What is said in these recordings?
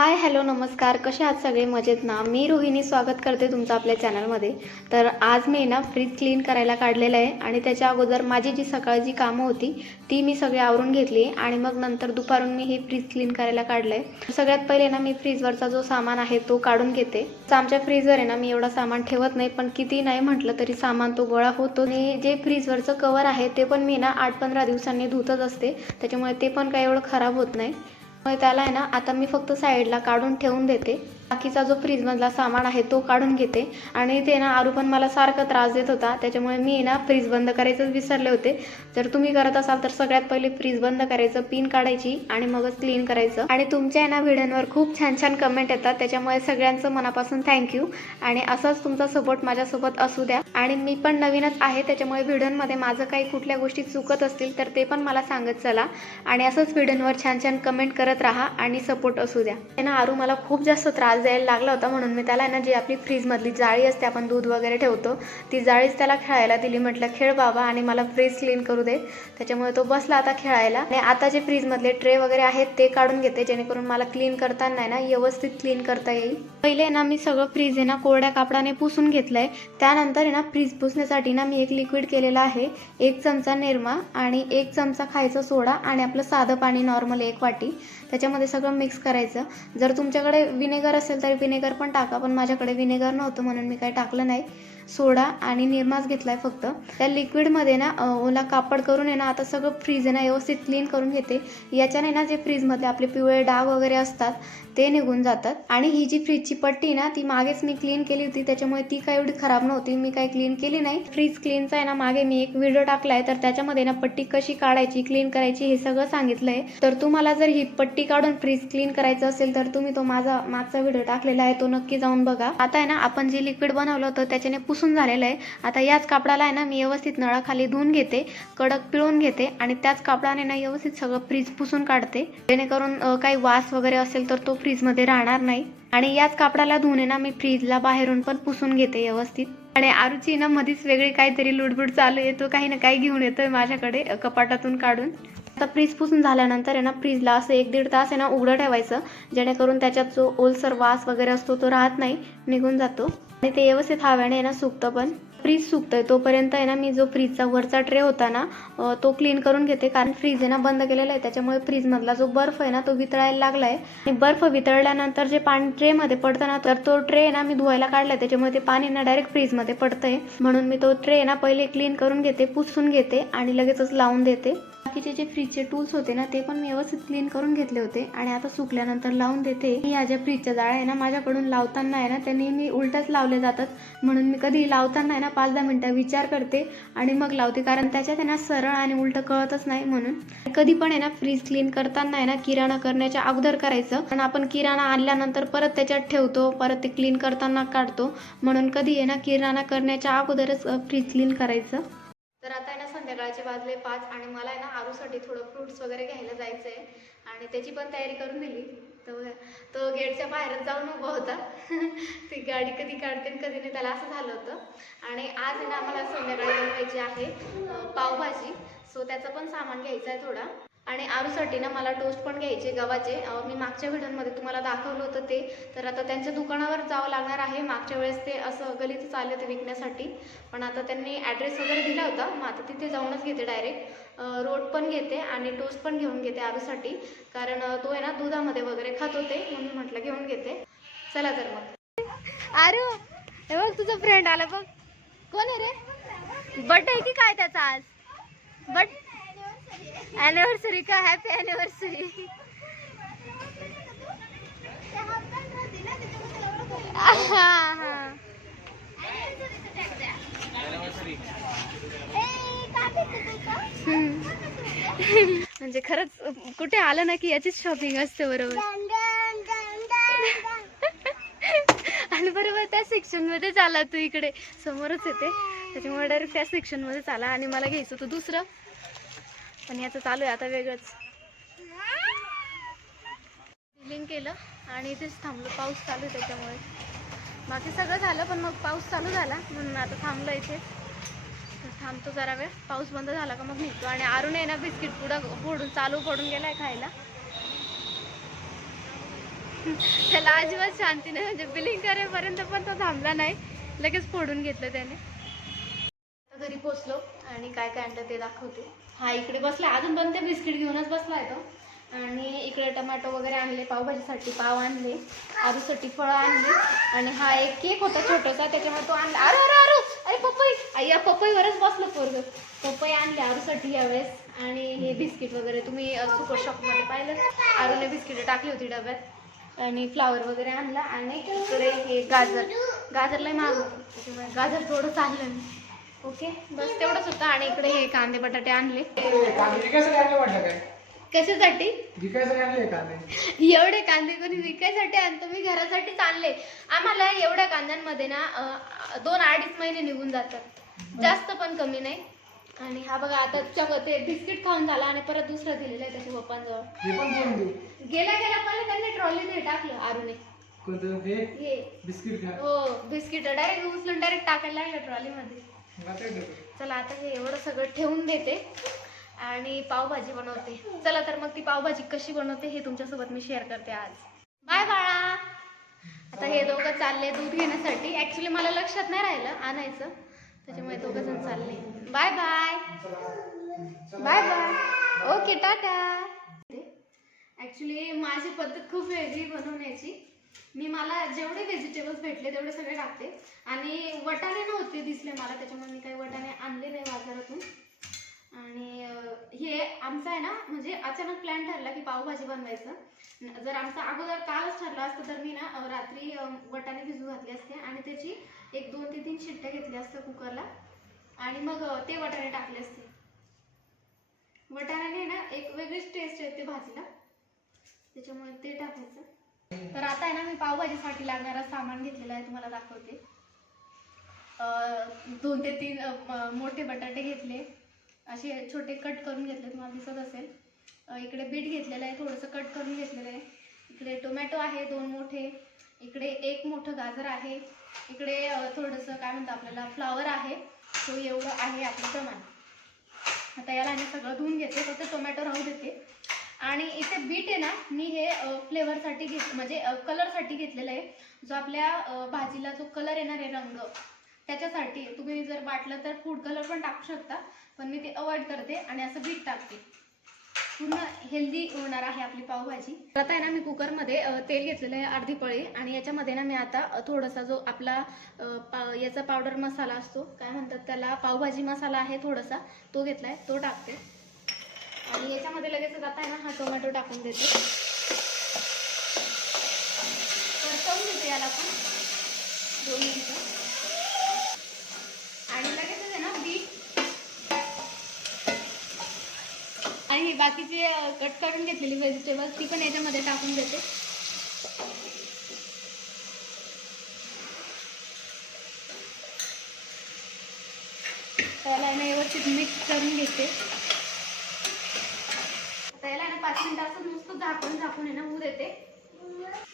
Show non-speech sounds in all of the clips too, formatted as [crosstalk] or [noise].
Hi hello नमस्कार. कसे आहात सगळे? मजेत ना? मी रोहिणी स्वागत करते तुमचं आपल्या चॅनलमध्ये. तर आज मी ना फ्रीज क्लीन करायला काढलेलं आहे आणि त्याच्या अगोदर माझी जी सकाळची कामं होती ती मी सगळी आवरून घेतली आणि मग नंतर दुपारून मी हे फ्रीज क्लीन करायला काढलं आहे. सगळ्यात पहिले ना मी फ्रीजवरचा जो सामान आहे तो काढून घेते. आमच्या फ्रीजवर आहे ना मी एवढा सामान ठेवत नाही पण किती नाही म्हटलं तरी सामान तो गोळा होतो. आणि जे फ्रीजवरचं कवर आहे ते पण मी ना आठ पंधरा दिवसांनी धुतच असते. त्याच्यामुळे ते पण काही एवढं खराब होत नाही. त्याला आहे ना आता मी फक्त साईडला काढून ठेवून देते. बाकीचा जो फ्रीजमधला सामान आहे तो काढून घेते. आणि ते ना आरू पण मला सारखा त्रास देत होता. त्याच्यामुळे मी ना फ्रीज बंद करायचंच विसरले होते. जर तुम्ही करत असाल तर सगळ्यात पहिले फ्रीज बंद करायचं पिन काढायची आणि मगच क्लीन करायचं. आणि तुमच्या आहे ना व्हिडिओवर खूप छान छान कमेंट येतात. त्याच्यामुळे सगळ्यांचं मनापासून थँक्यू आणि असंच तुमचा सपोर्ट माझ्यासोबत असू द्या. आणि मी पण नवीनच आहे. त्याच्यामुळे व्हिडिओमध्ये माझं काही कुठल्या गोष्टी चुकत असतील तर ते पण मला सांगत चला. आणि असंच व्हिडिओंवर छान छान कमेंट करत राहा आणि सपोर्ट असू द्या. ना आरू मला खूप जास्त त्रास द्यायला लागला होता म्हणून मी त्याला आहे ना जी आपली फ्रीजमधली जाळी असते आपण दूध वगैरे ठेवतो ती जाळीच त्याला खेळायला दिली. म्हटलं खेळ बाबा आणि मला फ्रीज क्लीन करू दे. त्याच्यामुळे तो बसला आता खेळायला. आणि आता जे फ्रीजमधले ट्रे वगैरे आहेत ते काढून घेते जेणेकरून मला क्लीन करताना ना व्यवस्थित क्लीन करता येईल. पहिले ना मी सगळं फ्रीज आहे ना कोरड्या कापडाने पुसून घेतलंय. त्यानंतर आहे ना फ्रीज पुसण्यासाठी ना मी एक लिक्विड केलेलं आहे. एक चमचा निरमा आणि एक चमचा खायचा सोडा आणि आपलं साधं पाणी नॉर्मल एक वाटी. त्याच्यामध्ये सगळं मिक्स करायचं. जर तुमच्याकडे विनेगर असेल तर विनेगर पण टाका पण माझ्याकडे विनेगर नव्हतं म्हणून मी काही टाकलं नाही. सोडा आणि निरमाच घेतलाय फक्त. त्या लिक्विडमध्ये ना ओला कापड करून आहे ना आता सगळं फ्रीज आहे ना व्यवस्थित क्लीन करून घेते. याच्याने ना जे फ्रीजमध्ये आपले पिवळे डाग वगैरे असतात ते निघून जातात. आणि ही जी फ्रीजची पट्टी ना ती मागेच मी क्लीन केली होती. त्याच्यामुळे ती काय एवढी खराब नव्हती. मी काही क्लीन केली नाही. फ्रीज क्लीनचा आहे ना मागे मी एक व्हिडिओ टाकलाय. तर त्याच्यामध्ये ना पट्टी कशी काढायची क्लीन करायची हे सगळं सांगितलंय. तर तुम्हाला जर ही पट्टी काढून फ्रीज क्लीन करायचं असेल तर तुम्ही तो माझा मागचा व्हिडिओ टाकलेला आहे. तो नक्की जाऊन बघा. आता आहे ना आपण जे लिक्विड बनवलं होतं त्याच्याने पुसून झालेलं आहे. आता याच कापडाला आहे ना मी व्यवस्थित नळाखाली धुवून घेते कडक पिळून घेते आणि त्याच कापडाने ना व्यवस्थित सगळं फ्रीज पुसून काढते. जेणेकरून काही वास वगैरे असेल तर तो फ्रीजमध्ये राहणार नाही. आणि याच कापडाला धुणे ना मी फ्रीजला बाहेरून पण पुसून घेते व्यवस्थित. आणि आरुची ना मधीच वेगळी काहीतरी लुडबुड चालू येतो काही ना काही घेऊन येतोय माझ्याकडे कपाटातून काढून. आता फ्रीज पुसून झाल्यानंतर आहे ना फ्रीजला असं एक दीड तास आहे ना उघडं ठेवायचं. जेणेकरून त्याच्यात जो ओलसर वास वगैरे असतो तो राहत नाही निघून जातो. आणि ते व्यवस्थित हव्याने आहे ना सुकतं पण. फ्रीज सुकतंय. तोपर्यंत आहे ना मी जो फ्रीजचा वरचा ट्रे होता ना तो क्लीन करून घेते. कारण फ्रीज आहे ना बंद केलेला आहे. त्याच्यामुळे फ्रीजमधला जो बर्फ आहे ना तो वितळायला लागला आहे आणि बर्फ वितळल्यानंतर जे पाणी ट्रेमध्ये पडतं ना तर तो ट्रे ना मी धुवायला काढलाय. त्याच्यामुळे ते पाणी ना डायरेक्ट फ्रीजमध्ये पडतंय. म्हणून मी तो ट्रे ना पहिले क्लीन करून घेते पुसून घेते आणि लगेचच लावून देते. बाकीचे जे फ्रीजचे टूल्स होते ना ते पण मी व्यवस्थित क्लीन करून घेतले होते. आणि आता सुकल्यानंतर लावून देते. या ज्या फ्रीजच्या जाळ्या आहे ना माझ्याकडून लावताना आहे ना त्या नेहमी उलटच लावले जातात. म्हणून मी कधी लावताना आहे ना पाच दहा मिनटं विचार करते आणि मग लावते. कारण त्याच्यात आहे ना सरळ आणि उलटं कळतच नाही म्हणून. कधी पण आहे ना फ्रीज क्लीन करताना आहे ना किराणा करण्याच्या अगोदर करायचं. पण आपण किराणा आणल्यानंतर परत त्याच्यात ठेवतो परत ते क्लीन करताना काढतो. म्हणून कधी आहे ना किराणा करण्याच्या अगोदरच फ्रीज क्लीन करायचं. तर आता आहे ना सकाळचे वाजले पाच आणि मला आहे ना आरूसाठी थोडं फ्रुट्स वगैरे घ्यायला जायचं आहे आणि त्याची पण तयारी करून दिली. तर तो गेटच्या बाहेरच जाऊन उभा होता. [laughs] ती गाडी कधी काढते आणि कधी नाही त्याला असं झालं होतं. आणि आज आहे ना आम्हाला संध्याकाळी बनवायची आहे पावभाजी. सो त्याचं पण सामान घ्यायचं आहे थोडा. आणि आरूसाठी ना मला टोस्ट पण घ्यायचे गव्हाचे. मी मागच्या व्हिडिओमध्ये तुम्हाला दाखवलं होतं ते. तर आता त्यांच्या दुकानावर जावं लागणार आहे. मागच्या वेळेस ते असं गलीतच आले होते विकण्यासाठी. पण आता त्यांनी ॲड्रेस वगैरे दिला होता. मग आता तिथे जाऊनच घेते डायरेक्ट रोड पण घेते आणि टोस्ट पण घेऊन घेते आरूसाठी. कारण तो आहे ना दुधामध्ये वगैरे खात होते. म्हणून म्हटलं घेऊन घेते. चला तर मग. अरे हे बघ तुझा फ्रेंड आला बघ. कोण आहे रे? बट आहे की काय त्याचा आज? बट अॅनिव्हर्सरी का? हॅपी हम्म. म्हणजे खरंच कुठे आलं ना की याचीच शॉपिंग असते बरोबर. आणि बरोबर त्या सेक्शनमध्ये आला तू इकडे. समोरच येते त्याच्यामुळे डायरेक्ट त्या सेक्शनमध्ये आला. आणि मला घ्यायचं होतं दुसरं. पण याचं चालू आहे आता वेगळंच. बिलिंग केलं आणि इथेच थांबलो. पाऊस चालू आहे त्याच्यामुळे. बाकी सगळं झालं पण मग पाऊस चालू झाला. म्हणून आता थांबलं इथे. तर थांबतो जरा वेळ. पाऊस बंद झाला का मग निघतो. आणि अरुण आहे ना बिस्किट पुढं फोडून चालू पडून गेलाय खायला. त्याला अजिबात शांती नाही. म्हणजे बिलिंग करेपर्यंत पण तो थांबला नाही. लगेच फोडून घेतलं त्याने. घरी पोचलो आणि काय काय आणलं ते दाखवते. हा इकडे बसला. अजून पण ते बिस्किट घेऊनच बसला तो. आणि इकडे टमॅटो वगैरे आणले पावभाजीसाठी पाव आणले आरूसाठी फळं आणले. आणि हा एक केक होता छोटासा त्याच्यामुळे तो आणला. अरे अरे अरे! अरे पपई! आई, या पपईवरच बसलं पोरग. पपई आणले आरूसाठी यावेळेस. आणि हे बिस्किट वगैरे तुम्ही सुपर शॉपमध्ये पाहिलं. आरूने बिस्किटं टाकली होती डब्यात. आणि फ्लावर वगैरे आणला. आणि इकडे हे गाजर. गाजरलाही महाग होतं. त्याच्यामुळे गाजर थोडं चाललं मी ओके बस तेवढंच होतं. आणि इकडे हे कांदे बटाटे आणले. कशासाठी? एवढे कांदे कोणी विकायसाठी आणतो मी घरासाठीच आणले. आम्हाला एवढ्या कांद्यांमध्ये ना दोन अडीच महिने निघून जातात. जास्त पण कमी नाही. आणि हा बघा आता ते बिस्किट खाऊन झाला आणि परत दुसरं दिलेलं आहे त्याच्या पप्पांजवळ. गेल्या गेल्या पहिले त्यांनी ट्रॉलीने टाकलं आरूने. बिस्किट हो बिस्किट. डायरेक्ट उचलून डायरेक्ट टाकायला लागलं ट्रॉलीमध्ये. चला आता हे एवढं सगळं ठेवून देते. आणि पावभाजी बनवते. चला तर मग ती पावभाजी कशी बनवते हे तुमच्यासोबत मी शेअर करते आज. बाय बाळा. आता हे दोघं चालले दूध घेण्यासाठी. ऍक्च्युली मला लक्षात नाही राहिलं आणायचं. त्याच्यामुळे दोघं जण चालले. Bye bye bye bye okay tata. Actually माझी पद्धत खूप वेगळी बनवण्याची. मी मला जेवढे व्हेजिटेबल्स भेटले तेवढे सगळे टाकते. आणि वटाणे नव्हते दिसले मला त्याच्यामुळे मी काही वटाणे आणले नाही बाजारातून. आणि हे आमचं आहे ना म्हणजे अचानक प्लॅन ठरला की पावभाजी बनवायचं. जर आमचा अगोदर कालच ठरला असतं तर मी ना रात्री वटाणे भिजू घातले असते आणि त्याची एक दोन ते तीन शिट्ट्या घेतल्या असते कुकरला. आणि मग ते वटाणे टाकले असते. वटाण्याने ना एक वेगळीच टेस्ट येते भाजीला. त्याच्यामुळे ते टाकायचं. तर आता आहे ना मी पावभाजीसाठी लागणारा सामान घेतलेला आहे तुम्हाला दाखवते. दोन ते तीन मोठे बटाटे घेतले. असे छोटे कट करून घेतले तुम्हाला दिसत असेल. इकडे बीट घेतलेलं आहे थोडंसं कट करून घेतलेलं आहे. इकडे टोमॅटो आहे दोन मोठे. इकडे एक मोठं गाजर आहे. इकडे थोडंसं काय म्हणतो आपल्याला फ्लावर आहे. तो एवढं आहे आपलं प्रमाण आता याला आम्ही सगळं धुवून घेते फक्त टोमॅटो राहू देते. आणि इथे बीट आहे ना मी हे फ्लेवरसाठी घेत म्हणजे कलरसाठी घेतलेलं आहे. जो आपल्या भाजीला जो कलर येणार आहे रंग त्याच्यासाठी तुम्ही जर वाटलं तर फूड कलर पण टाकू शकता पण मी ते अवॉइड करते आणि असं बीट टाकते. पूर्ण हेल्दी होणार आहे आपली पावभाजी. आता आहे ना मी कुकरमध्ये तेल घेतलेलं आहे अर्धी पळी आणि याच्यामध्ये ना मी आता थोडासा जो आपला पा याचा पावडर मसाला असतो काय म्हणतात त्याला पावभाजी मसाला आहे थोडासा तो घेतलाय तो टाकते. आणि याच्यामध्ये लगेचच आता आहे ना हा टोमॅटो टाकून देते. परतवून देते याला पण दोन मिनिटं. आणि लगेचच आहे ना बीट. आणि बाकीचे कट करून घेतलेली व्हेजिटेबल्स ती पण याच्यामध्ये टाकून देते. त्याला ना व्यवस्थित मिक्स करून घेते त्याला ना पाच मिनिटं असं नुसतं झाकून झाकून आहे ना होऊ देते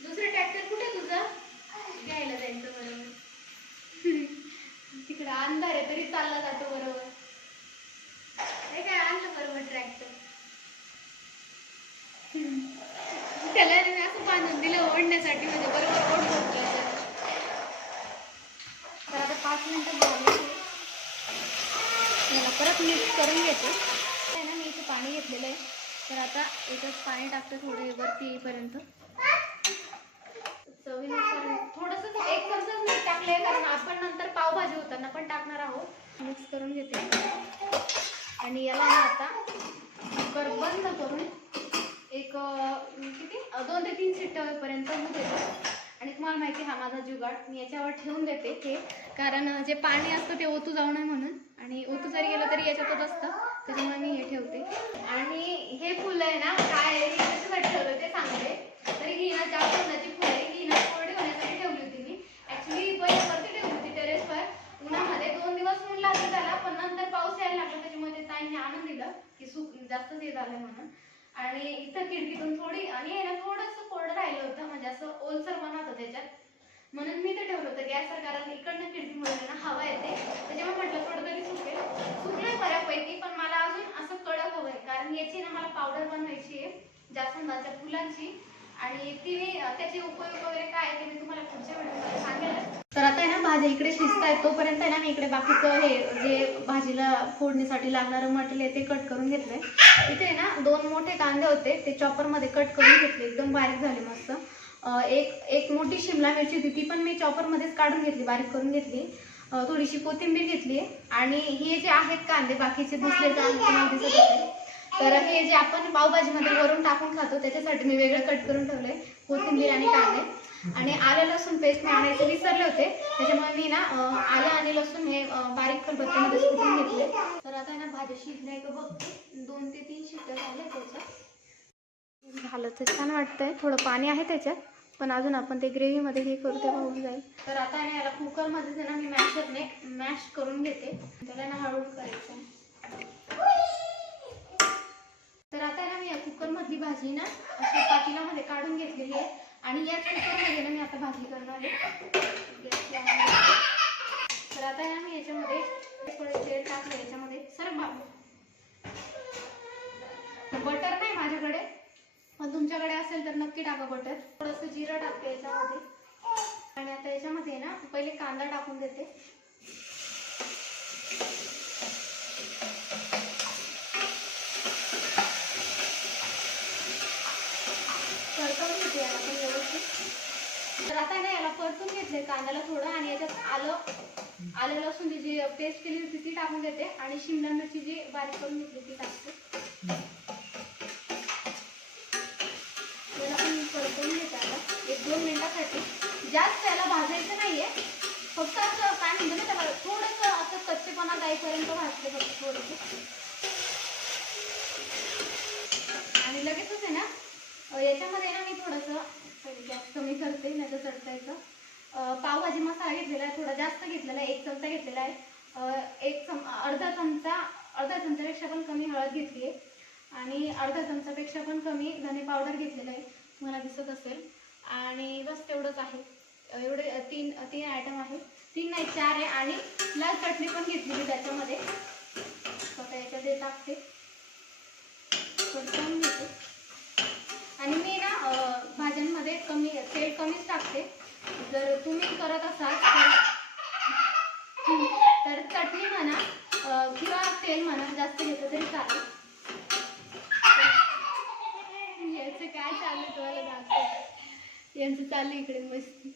दुसरं ट्रॅक्टर कुठे तुझं घ्यायला जायचं बरोबर तिकडं अंधार आहे तरी चालला जातो बरोबर हे काय आणलं बरोबर ट्रॅक्टर त्याला ना असं बांधून दिलं ओढण्यासाठी म्हणजे बरोबर ओढ होतो तर आता पाच मिनिटं झाली याला परत मिक्स करून घेते आहे ना मी इथे पाणी घेतलेलं आहे एकच पाणी टाकते थोडे वरती येईपर्यंत. चवीनुसार थोडंसं एक चमचाच मीठ टाकले कारण आपण नंतर पावभाजी होताना पण टाकणार आहोत. मिक्स करून घेते. आणि याला आता कुकर बंद करून एक किती? दोन ते तीन सीट होईपर्यंत होऊ देते. आणि तुम्हाला माहिती आहे हा माझा जुगाड. मी याच्यावर ठेवून देते हे. कारण जे पाणी असतं ते ओतू जाऊ नये म्हणून. आणि ओतू जरी गेलं तरी याच्यातच असतं. तर मग मी हे ठेवते. आणि हे फुलं आहे ना काय आहे, कशासाठी ठेवलं ते सांगते. तर ही ना जास्वंदाची फुलं आहे ही ना कोरडी होण्यासाठी ठेवली होती मी. ॲक्च्युली वरती ठेवली होती टेरेसवर. उन्हामध्ये दोन दिवस ऊन लागलं त्याला पण नंतर पाऊस यायला लागला त्याच्यामध्ये ताईने आणून दिलं की सुक जास्तच हे झालं म्हणून. आणि इथं खिडकीतून थोडी आणि हे ना थोडंसं कोरडं राहिलं होतं म्हणजे असं ओलसर बनत त्याच्यात. म्हणून मी ते ठेवलं होतं. गॅस कारण इकडनं खिडकीमुळे ना हवा येते. त्याच्यामुळे म्हटलं थोडं तरी सुकेल. सुकलं बऱ्यापैकी पण मला अजून असं कडक हवं आहे. कारण याची ना मला पावडर बनवायची आहे जास्वंदाच्या फुलांची. आणि ती मी त्याचे उपयोग वगैरे काय ते मी तुम्हाला पुढच्या व्हिडिओमध्ये सांगेल. तर आता आहे ना भाज्या इकडे शिजत आहेत तोपर्यंत आहे ना मी इकडे बाकीचं हे जे भाजीला फोडणीसाठी लागणारं मटेरियल आहे ते कट करून घेतलंय. इथे आहे ना दोन मोठे कांदे होते ते चॉपरमध्ये कट करून घेतले. एकदम बारीक झाले मस्त. एक एक मोठी शिमला मिरची होती ती पण मी चॉपरमध्येच काढून घेतली बारीक करून घेतली. थोडीशी कोथिंबीर घेतली आणि हे जे आहेत कांदे बाकीचे दुसरे तर हे जे आपण पावभाजीमध्ये वरून टाकून खातो त्याच्यासाठी मी वेगळं कट करून ठेवलंय कोथिंबीर आणि कांदे. आणि आलं लसूण पेस्ट मी आणायचे विसरले होते त्याच्यामुळे मी ना आले आलं आणि लसूण हे बारीक खलबत्त्यामध्ये सुकून घेतले. तर आता ना भाजी शिजले का बघ दोन ते तीन शिट्ट्या झाल्या त्याच्यात झालं तर छान वाटतंय थोडं पाणी आहे त्याच्यात. पण अजून आपण ते ग्रेव्हीमध्ये हे करू ते होऊन जाईल. तर आता ना याला कुकरमध्ये ना मी मॅशरने मॅश करून घेते. त्याला ना हळूहळू करायचं आहे. तर आता ना मी या कुकरमधली भाजी ना अशा पातेल्यामध्ये काढून घेतलेली आहे. आणि याच कुकरमध्ये ना मी आता भाजी करणार आहे. तर आता ना मी याच्यामध्ये थोडे तेल टाकलं याच्यामध्ये सर बटर नाही माझ्याकडे. पण तुमच्याकडे असेल तर नक्की टाका बटर. थोडंसं जिरं टाकते याच्यामध्ये. आणि आता याच्यामध्ये ना पहिले कांदा टाकून देते. परतवून घेते याला पण व्यवस्थित. तर आता ना याला परतून घेतले कांद्याला थोडं आणि याच्यात आलं आलं लसूण जी पेस्ट केली होती ती टाकून देते. आणि शिमला मिरची जी बारीक करून घेतली ती टाकते याला पण परतवून घेते आता एक दोन मिनिटासाठी. जास्त याला भाजायचं नाही आहे फक्त असं काय म्हणतो ना त्याला थोडंसं असं कच्चेपणा जाईपर्यंत भाजले फक्त थोडंसं. आणि लगेचच आहे ना याच्यामध्ये ना मी थोडंसं गॅस कमी करते नाही तर चढतायचं पावभाजी मसाला घेतलेला आहे थोडा जास्त घेतलेला आहे एक चमचा घेतलेला आहे. एक चम अर्धा चमचा अर्धा चमच्यापेक्षा पण कमी हळद घेतली आहे आणि अर्धा चमचापेक्षा पण कमी धने पावडर घेतलेलं आहे. तुम्हाला दिसत असेल. आणि बस तेवढंच आहे. एवढे तीन तीन आयटम आहे तीन नाही चार आहे. आणि लाल चटणी पण घेतलेली त्याच्यामध्ये. स्वतः याच्यात टाकते. घेते आणि मी ना भाज्यांमध्ये कमी तेल कमीच टाकते. जर तुम्ही करत असाल तर चटणी म्हणा किंवा तेल म्हणा जास्त घेतलं तरी चालेल. याचं काय चाललं तुम्हाला यांचं चाललं इकडे मस्ती.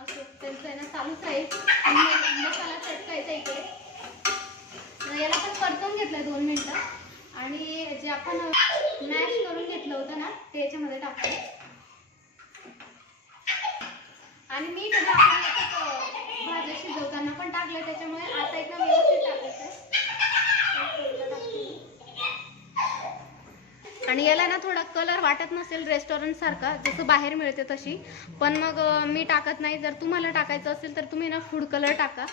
असं त्यांचं आहे ना चालूच आहे. आणि मग मसाला चटकायचा इकडे. याला पण परतून घेतलंय दोन मिनिटं. आणि जे आपण मॅश करून घेतलं होतं ना ते याच्यामध्ये टाकलं. आणि मी भाज्या शिजवताना पण टाकलं त्याच्यामुळे आता एकदम व्यवस्थित टाकायचं आहे. एक चमचा टाकते मी. आणि याला ना थोडा कलर वाटत नसेल रेस्टॉरंट सारखा जसं बाहेर मिळते तशी. पण मग मी टाकत नाही. जर तुम्हाला टाकायचं असेल तर तुम्ही ना फूड कलर टाका.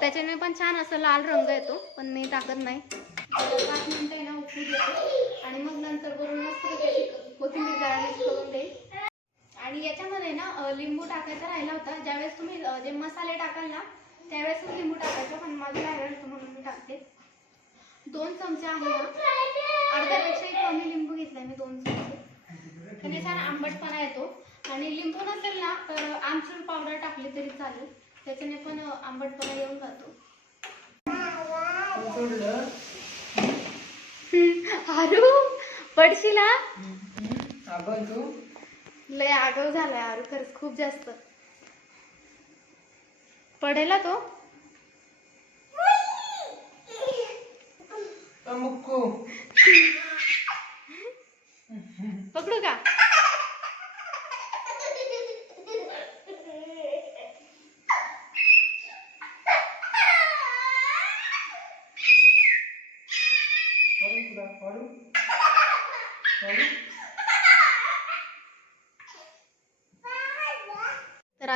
त्याच्याने पण छान असं लाल रंग येतो पण मी टाकत नाही. पाच मिनिटं आहे ना उकळी देते. आणि मग नंतर वरून मस्त कोथिंबीर गाळण्याची करून देईल. आणि याच्यामध्ये ना लिंबू टाकायचा राहिला होता. ज्यावेळेस तुम्ही जे मसाले टाकाल ना त्यावेळेस लिंबू टाकायचं. पण माझं राहिलं होतं म्हणून मी टाकते. दोन चमचे आहे ना अर्ध्यापेक्षाही कमी लिंबू घेतलाय मी दोन चमचे. त्याने छान आंबटपणा येतो. आणि लिंबू नसेल ना तर आमचूर पावडर टाकली तरी चालेल. त्याच्याने पण आंबटपणा येऊन जातो. आरू पडशीला तू? लय आगाव झालाय आरू खरंच खूप जास्त. पडेला तो? मुक्कु पकड़ो का Thank you.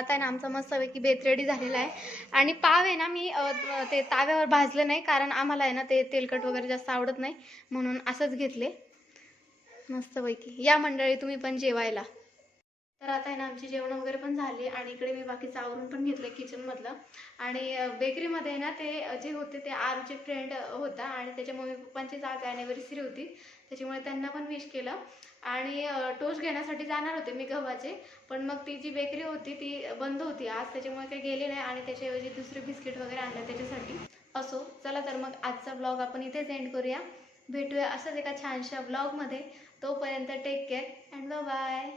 आता आहे ना आमचा मस्तपैकी बेत रेडी झालेला आहे. आणि पाव आहे ना मी ते ताव्यावर भाजले नाही कारण आम्हाला आहे ना ते तेलकट वगैरे जास्त आवडत नाही म्हणून असंच घेतले. मस्तपैकी. या मंडळी तुम्ही पण जेवायला. तर आता आहे ना आमची जेवण वगैरे पण झाली आणि इकडे मी बाकीचं आवरून पण घेतलं किचनमधलं आणि बेकरीमध्ये ना ते जे होते ते आमचे फ्रेंड होता आणि त्याच्या मम्मी पप्पांचीच आज ॲनिव्हर्सरी होती. त्याच्यामुळे त्यांना पण विश केलं. आणि टोस्ट घेण्यासाठी जाणार होते मी गव्हाचे पण मग ती जी बेकरी होती ती बंद होती. आज त्याच्यामुळे काही गेले नाही आणि त्याच्याऐवजी दुसरे बिस्किट वगैरे आणलं त्याच्यासाठी. असो चला तर मग आजचा ब्लॉग आपण इथेच एंड करूया. भेटूया असंच एका छानशा ब्लॉगमध्ये तोपर्यंत टेक केअर अँड बाय